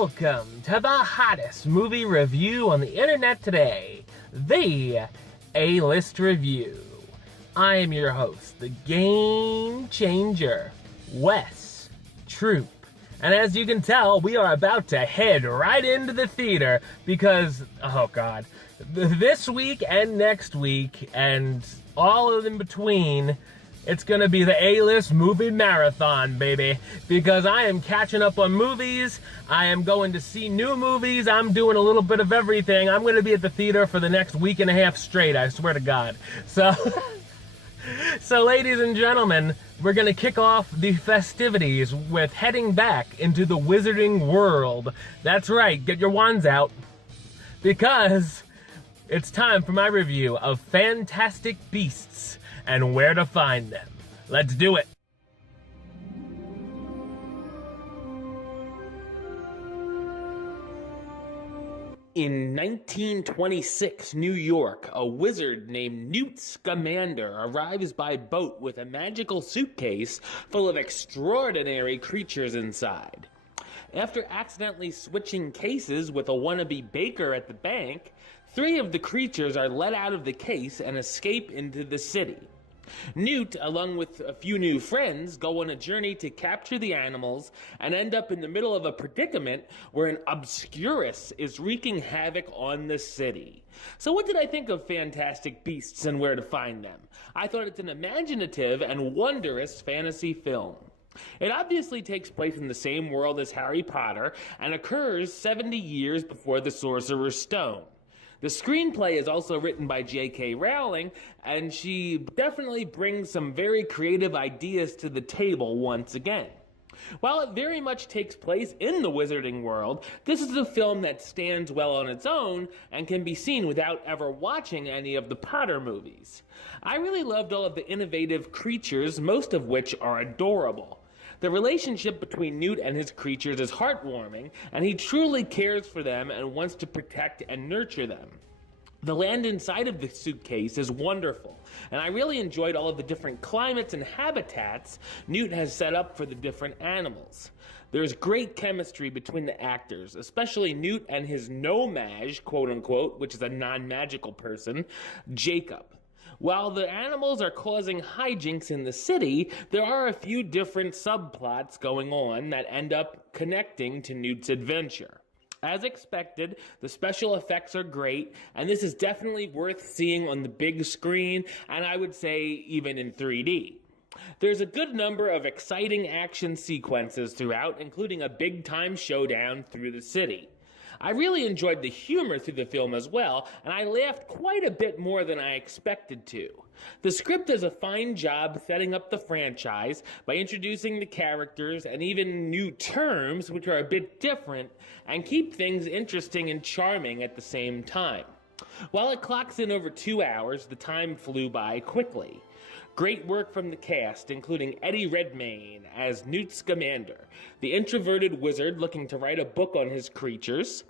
Welcome to the hottest movie review on the internet today, the A-List Review. I am your host, the Game Changer, Wes Troop. And as you can tell, we are about to head right into the theater because, oh God, this week and next week and all of them in between, it's gonna be the A-List movie marathon, baby. Because I am catching up on movies, I am going to see new movies, I'm doing a little bit of everything. I'm gonna be at the theater for the next week and a half straight, I swear to God. So ladies and gentlemen, we're gonna kick off the festivities with heading back into the wizarding world. That's right, get your wands out. Because it's time for my review of Fantastic Beasts and Where to Find Them. Let's do it. In 1926 New York, a wizard named Newt Scamander arrives by boat with a magical suitcase full of extraordinary creatures inside. After accidentally switching cases with a wannabe baker at the bank, 3 of the creatures are let out of the case and escape into the city. Newt, along with a few new friends, go on a journey to capture the animals and end up in the middle of a predicament where an obscurus is wreaking havoc on the city. So what did I think of Fantastic Beasts and Where to Find Them? I thought it's an imaginative and wondrous fantasy film. It obviously takes place in the same world as Harry Potter and occurs 70 years before the Sorcerer's Stone. The screenplay is also written by J.K. Rowling, and she definitely brings some very creative ideas to the table once again. While it very much takes place in the wizarding world, this is a film that stands well on its own and can be seen without ever watching any of the Potter movies. I really loved all of the innovative creatures, most of which are adorable. The relationship between Newt and his creatures is heartwarming, and he truly cares for them and wants to protect and nurture them. The land inside of the suitcase is wonderful, and I really enjoyed all of the different climates and habitats Newt has set up for the different animals. There's great chemistry between the actors, especially Newt and his no-mage, quote-unquote, which is a non-magical person, Jacob. While the animals are causing hijinks in the city, there are a few different subplots going on that end up connecting to Newt's adventure. As expected, the special effects are great, and this is definitely worth seeing on the big screen, and I would say even in 3D. There's a good number of exciting action sequences throughout, including a big-time showdown through the city. I really enjoyed the humor through the film as well, and I laughed quite a bit more than I expected to. The script does a fine job setting up the franchise by introducing the characters and even new terms, which are a bit different, and keep things interesting and charming at the same time. While it clocks in over 2 hours, the time flew by quickly. Great work from the cast, including Eddie Redmayne as Newt Scamander, the introverted wizard looking to write a book on his creatures.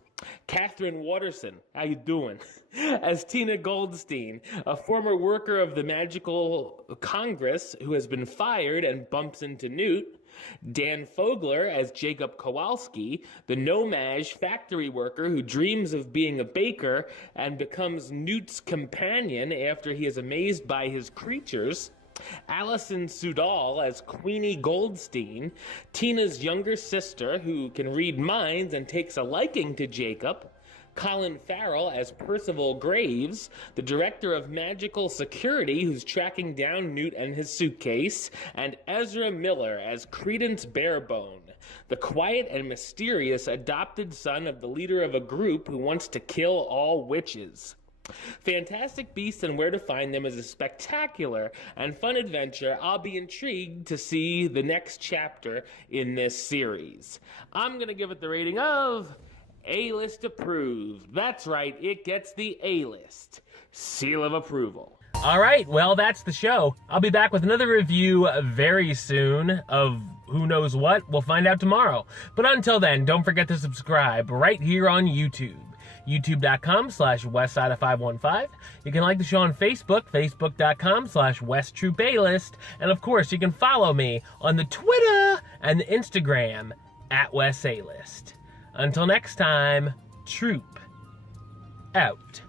Catherine Waterston, how you doing? As Tina Goldstein, a former worker of the Magical Congress who has been fired and bumps into Newt. Dan Fogler as Jacob Kowalski, the no-mage factory worker who dreams of being a baker and becomes Newt's companion after he is amazed by his creatures. Alison Sudol as Queenie Goldstein, Tina's younger sister who can read minds and takes a liking to Jacob. Colin Farrell as Percival Graves, the director of magical security who's tracking down Newt and his suitcase, and Ezra Miller as Credence Barebone, the quiet and mysterious adopted son of the leader of a group who wants to kill all witches. Fantastic Beasts and Where to Find Them is a spectacular and fun adventure. I'll be intrigued to see the next chapter in this series. I'm going to give it the rating of A-List approved. That's right, it gets the A-List seal of approval. All right, well, that's the show. I'll be back with another review very soon of who knows what. We'll find out tomorrow. But until then, don't forget to subscribe right here on YouTube. youtube.com/westside515. You can like the show on Facebook, facebook.com/WestTroopAlist. And of course, you can follow me on the Twitter and the Instagram @WesAlist. Until next time, troop out.